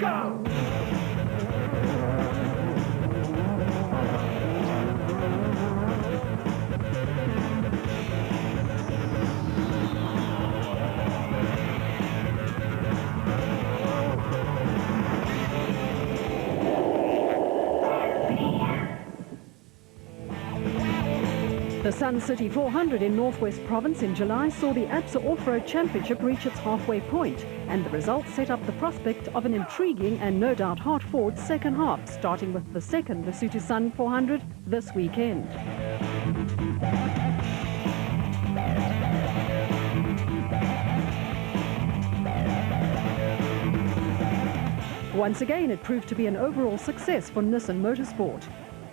go! The Sun City 400 in Northwest Province in July saw the ABSA Off-Road Championship reach its halfway point, and the results set up the prospect of an intriguing and no doubt hard-fought second half, starting with the second Lesotho Sun 400 this weekend. Once again, it proved to be an overall success for Nissan Motorsport.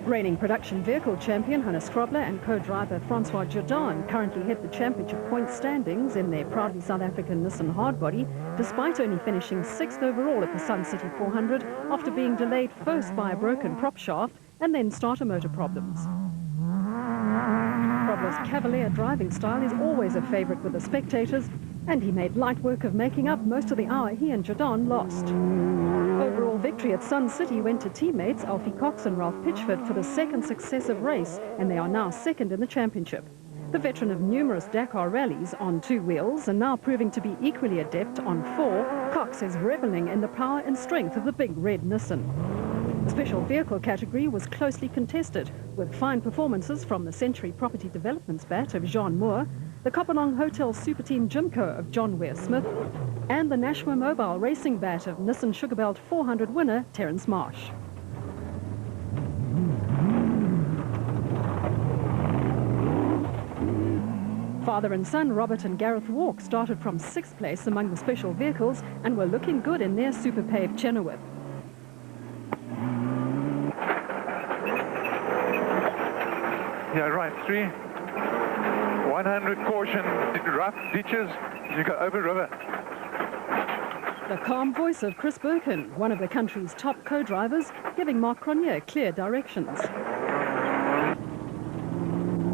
Reigning production vehicle champion Hannes Krobler and co-driver Francois Jordan currently head the championship point standings in their proudly South African Nissan hardbody, despite only finishing 6th overall at the Sun City 400 after being delayed first by a broken prop shaft and then starter motor problems. Krobler's cavalier driving style is always a favourite with the spectators, and he made light work of making up most of the hour he and Jordan lost. Overall victory at Sun City went to teammates Alfie Cox and Ralph Pitchford for the second successive race, and they are now second in the championship. The veteran of numerous Dakar rallies on 2 wheels and now proving to be equally adept on 4, Cox is reveling in the power and strength of the big red Nissan. The special vehicle category was closely contested, with fine performances from the Century Property Developments bat of Jean Moore, the Kopanong Hotel Super Team Jimco of John Ware Smith, and the Nashua Mobile Racing bat of Nissan Sugarbelt 400 winner Terence Marsh. Father and son Robert and Gareth Walk started from 6th place among the special vehicles and were looking good in their super paved Chenoweth. Yeah, right, 3. 100 caution, rough ditches, you go over river. The calm voice of Chris Birkin, one of the country's top co-drivers, giving Mark Cronier clear directions.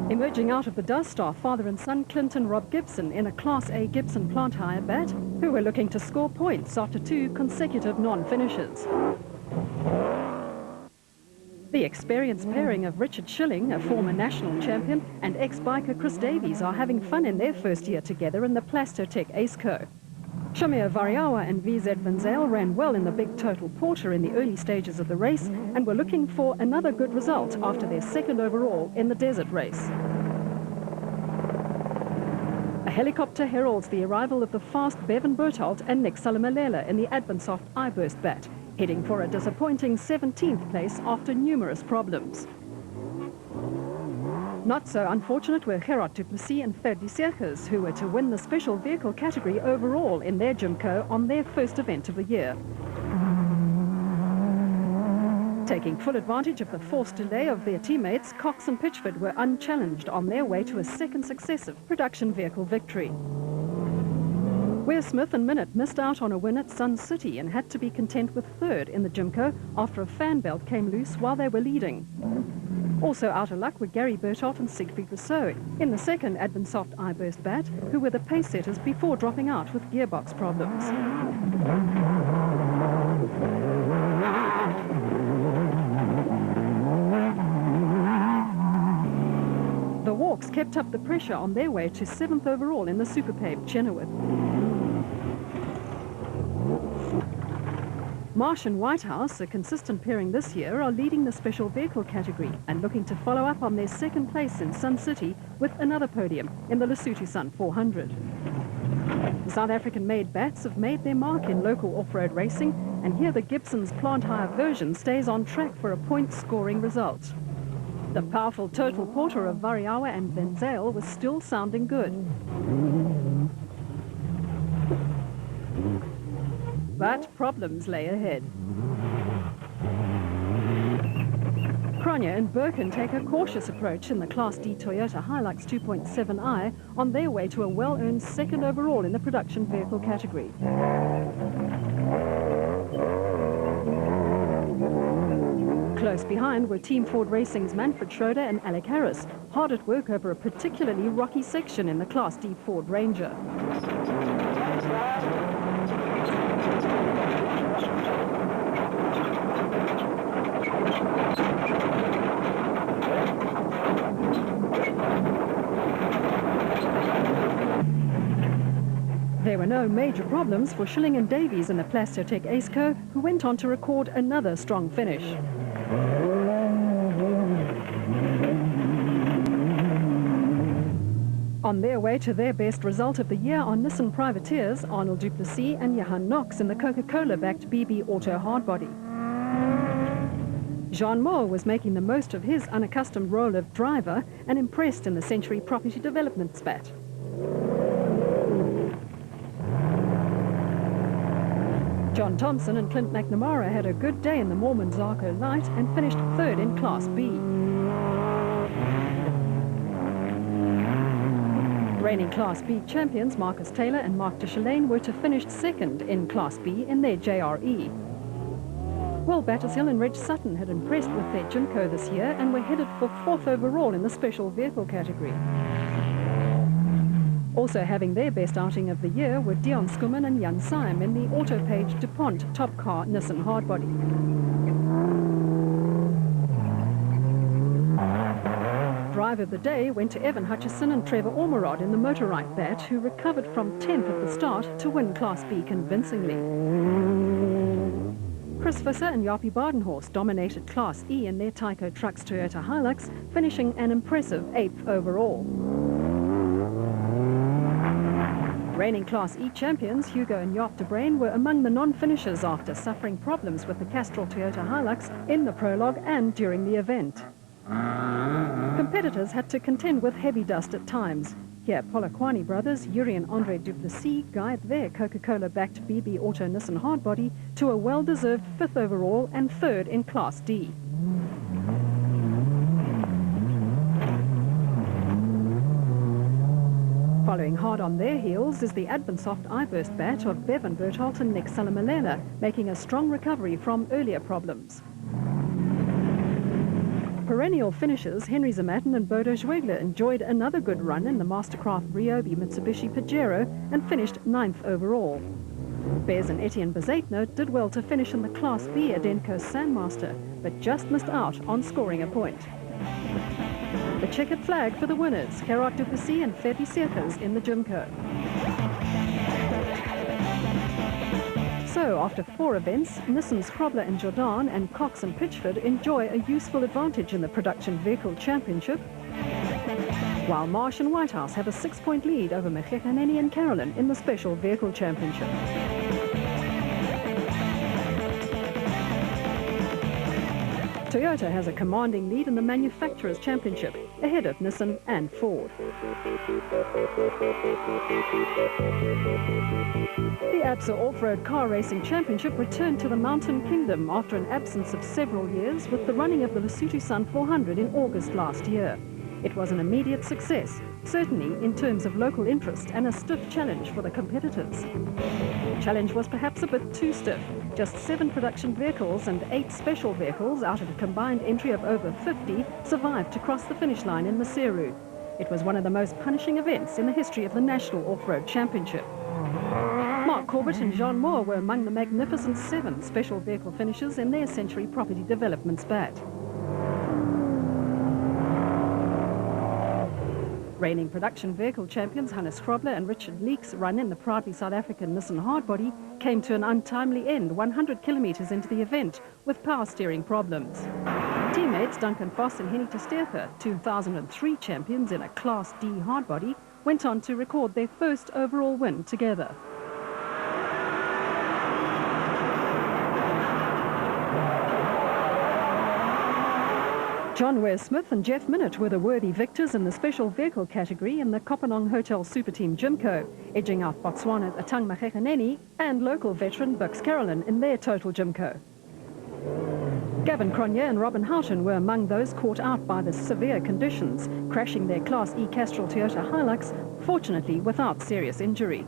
Emerging out of the dust are father and son Clint and Rob Gibson in a Class A Gibson plant hire bat, who were looking to score points after 2 consecutive non-finishes. The experienced pairing of Richard Schilling, a former national champion, and ex-biker Chris Davies are having fun in their first year together in the Plastotech Ace Co. Shamir Variawa and VZ Van Zyl ran well in the Big Total Porter in the early stages of the race and were looking for another good result after their 2nd overall in the desert race. A helicopter heralds the arrival of the fast Bevan Berthold and Nick Salamalela in the Advansoft iBurst bat, heading for a disappointing 17th place after numerous problems. Not so unfortunate were Gerard du Plessis and Ferdi Serkes, who were to win the special vehicle category overall in their Jimco on their first event of the year. Taking full advantage of the forced delay of their teammates, Cox and Pitchford were unchallenged on their way to a second successive production vehicle victory. Ware Smith and Minute missed out on a win at Sun City and had to be content with 3rd in the Jimco after a fan belt came loose while they were leading. Also out of luck were Gary Berthold and Siegfried Rousseau in the 2nd Advansoft iBurst bat, who were the pace setters before dropping out with gearbox problems. The Walks kept up the pressure on their way to 7th overall in the super paved Chenoweth. Marsh and Whitehouse, a consistent pairing this year, are leading the special vehicle category and looking to follow up on their 2nd place in Sun City with another podium in the Lesotho Sun 400. The South African-made bats have made their mark in local off-road racing, and here the Gibson's plant hire version stays on track for a point-scoring result. The powerful Total Porter of Variawa and Van Zyl was still sounding good. But problems lay ahead. Cronier and Birkin take a cautious approach in the Class D Toyota Hilux 2.7i on their way to a well-earned 2nd overall in the production vehicle category. Close behind were Team Ford Racing's Manfred Schroeder and Alec Harris, hard at work over a particularly rocky section in the Class D Ford Ranger. There were no major problems for Schilling and Davies in the Plastotech Aceco, who went on to record another strong finish. On their way to their best result of the year are Nissan privateers Arnold du Plessis and Johan Knox in the Coca-Cola-backed BB Auto hardbody. Jean Moore was making the most of his unaccustomed role of driver and impressed in the Century Property Development spat. John Thompson and Clint McNamara had a good day in the Mormon Zarko Light and finished third in Class B. Reigning Class B champions Marcus Taylor and Mark de Chalane were to finish second in Class B in their JRE. Will Battershill and Reg Sutton had impressed with their Jimco this year and were headed for 4th overall in the special vehicle category. Also having their best outing of the year were Dion Skuman and Jan Syme in the Autopage DuPont Top Car Nissan hardbody. Driver of the day went to Evan Hutchison and Trevor Ormerod in the Motorite bat, who recovered from 10th at the start to win Class B convincingly. Chris Visser and Jaapie Badenhorst dominated Class E in their Tyco Trucks Toyota Hilux, finishing an impressive 8th overall. Reigning Class E champions Hugo and Jaap de Bruin were among the non-finishers after suffering problems with the Castrol Toyota Hilux in the prologue and during the event. Competitors had to contend with heavy dust at times. Here, Polokwane brothers Yuri and Andre du Plessis guide their Coca-Cola-backed BB Auto Nissan hardbody to a well-deserved 5th overall and 3rd in Class D. Following hard on their heels is the Advansoft iBurst bat of Bevan Bertholdt and Nick Salamalela, making a strong recovery from earlier problems. Perennial finishers Henry Zamatin and Bodo Schwegler enjoyed another good run in the Mastercraft Ryobi Mitsubishi Pajero and finished 9th overall. Bez and Etienne Bezetner did well to finish in the Class B Adenco Sandmaster, but just missed out on scoring a point. The checkered flag for the winners, Gerard du Plessis and Ferdi Seekers in the Jimco. So, after 4 events, Nissan's Krobler and Jordan and Cox and Pitchford enjoy a useful advantage in the Production Vehicle Championship, while Marsh and Whitehouse have a 6-point lead over Mekhekaneni and Carolyn in the Special Vehicle Championship. Toyota has a commanding lead in the Manufacturers' Championship, ahead of Nissan and Ford. The ABSA Off-Road Car Racing Championship returned to the Mountain Kingdom after an absence of several years with the running of the Lesotho Sun 400 in August last year. It was an immediate success, certainly in terms of local interest and a stiff challenge for the competitors. The challenge was perhaps a bit too stiff. Just 7 production vehicles and 8 special vehicles out of a combined entry of over 50 survived to cross the finish line in Maseru. It was one of the most punishing events in the history of the National Off-Road Championship. Mark Corbett and Jean Moore were among the magnificent 7 special vehicle finishers in their Century Property Development spat. Reigning production vehicle champions Hannes Krobler and Richard Leek's run in the proudly South African Nissan hardbody came to an untimely end 100 kilometres into the event with power steering problems. Teammates Duncan Foss and Henny Testerther, 2003 champions in a Class D hardbody, went on to record their first overall win together. John Ware-Smith and Jeff Minnett were the worthy victors in the special vehicle category in the Kopanong Hotel Super Team Jimco, edging out Botswana's Atang Mekhekaneni and local veteran Bux Carolyn in their Total Jimco. Gavin Cronje and Robin Houghton were among those caught out by the severe conditions, crashing their Class E Castrol Toyota Hilux, fortunately without serious injury.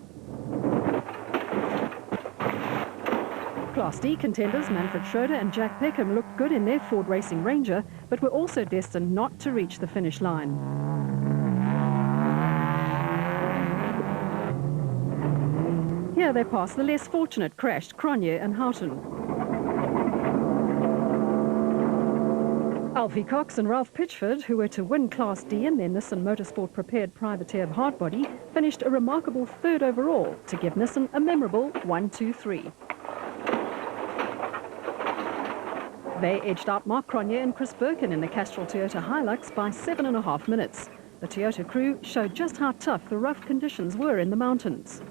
Class D contenders Manfred Schroeder and Jack Peckham looked good in their Ford Racing Ranger, but were also destined not to reach the finish line. Here they passed the less fortunate crashed Cronje and Houghton. Alfie Cox and Ralph Pitchford, who were to win Class D in their Nissan Motorsport Prepared Privateer hardbody, finished a remarkable third overall to give Nissan a memorable 1-2-3. They edged out Mark Cronje and Chris Birkin in the Castrol Toyota Hilux by 7.5 minutes. The Toyota crew showed just how tough the rough conditions were in the mountains.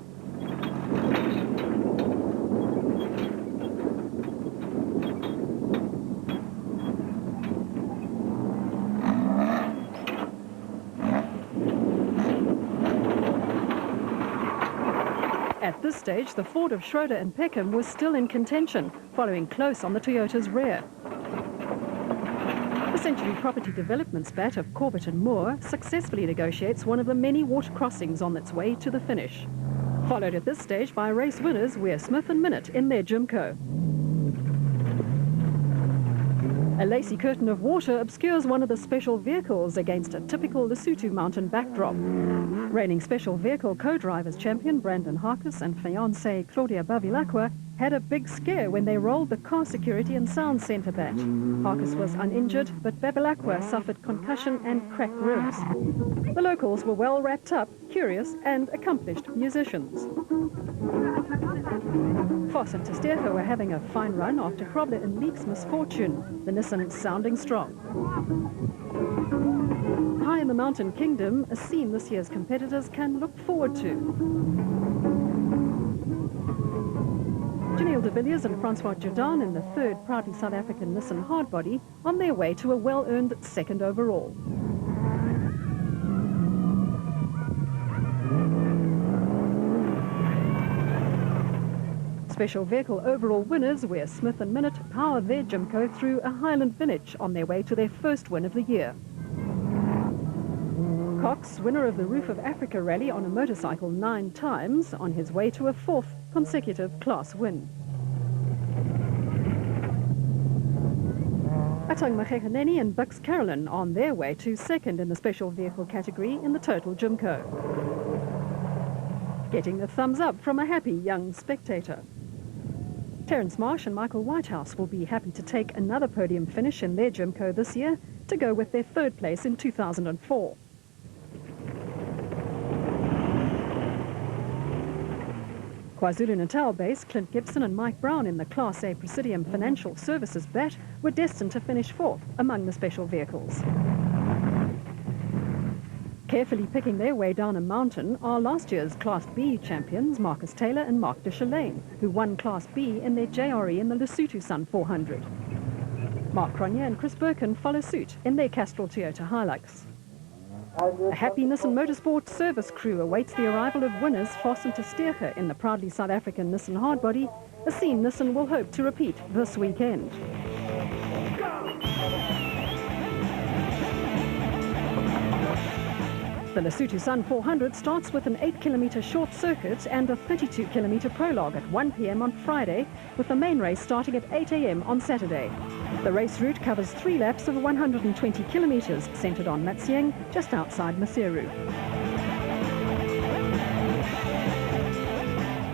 At this stage, the Ford of Schroeder and Peckham was still in contention, following close on the Toyota's rear. The Century Property Development's bat of Corbett and Moore successfully negotiates one of the many water crossings on its way to the finish. Followed at this stage by race winners Weir Smith and Minute in their Jimco. A lacy curtain of water obscures one of the special vehicles against a typical Lesotho mountain backdrop. Reigning special vehicle co-drivers champion Brandon Harkis and fiancée Claudia Bavilacqua had a big scare when they rolled the car security and sound centre bat. Harkis was uninjured, but Bavilacqua suffered concussion and cracked ribs. The locals were well wrapped up, curious and accomplished musicians. Voss and Testerge were having a fine run after Krobler and Leek's misfortune, the Nissan sounding strong. High in the Mountain Kingdom, a scene this year's competitors can look forward to. Janelle de Villiers and Francois Jordan in the third proudly South African Nissan hardbody on their way to a well-earned second overall. Special vehicle overall winners Weir Smith and Minute power their Jimco through a Highland Vintage on their way to their first win of the year. Cox, winner of the Roof of Africa Rally on a motorcycle 9 times, on his way to a 4th consecutive class win. Atang Mageganeni and Bux Carolyn on their way to second in the special vehicle category in the total Jimco. Getting the thumbs up from a happy young spectator. Terence Marsh and Michael Whitehouse will be happy to take another podium finish in their Jimco this year to go with their third place in 2004. KwaZulu-Natal-based Clint Gibson and Mike Brown in the Class A Presidium Financial Services bat were destined to finish 4th among the special vehicles. Carefully picking their way down a mountain are last year's Class B champions Marcus Taylor and Mark de Chalane, who won Class B in their JRE in the Lesotho Sun 400. Mark Cronje and Chris Birkin follow suit in their Castrol Toyota Hilux. A happy Nissan Motorsport service crew awaits the arrival of winners Voss and Testerge in the proudly South African Nissan hardbody, a scene Nissan will hope to repeat this weekend. The Lesotho Sun 400 starts with an 8-kilometre short circuit and a 32-kilometre prologue at 1 p.m. on Friday, with the main race starting at 8 a.m. on Saturday. The race route covers 3 laps of 120 kilometres, centred on Matsieng, just outside Maseru.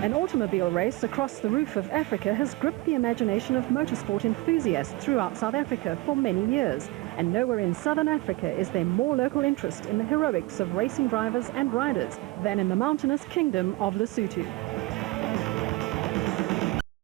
An automobile race across the roof of Africa has gripped the imagination of motorsport enthusiasts throughout South Africa for many years, and nowhere in southern Africa is there more local interest in the heroics of racing drivers and riders than in the mountainous kingdom of Lesotho.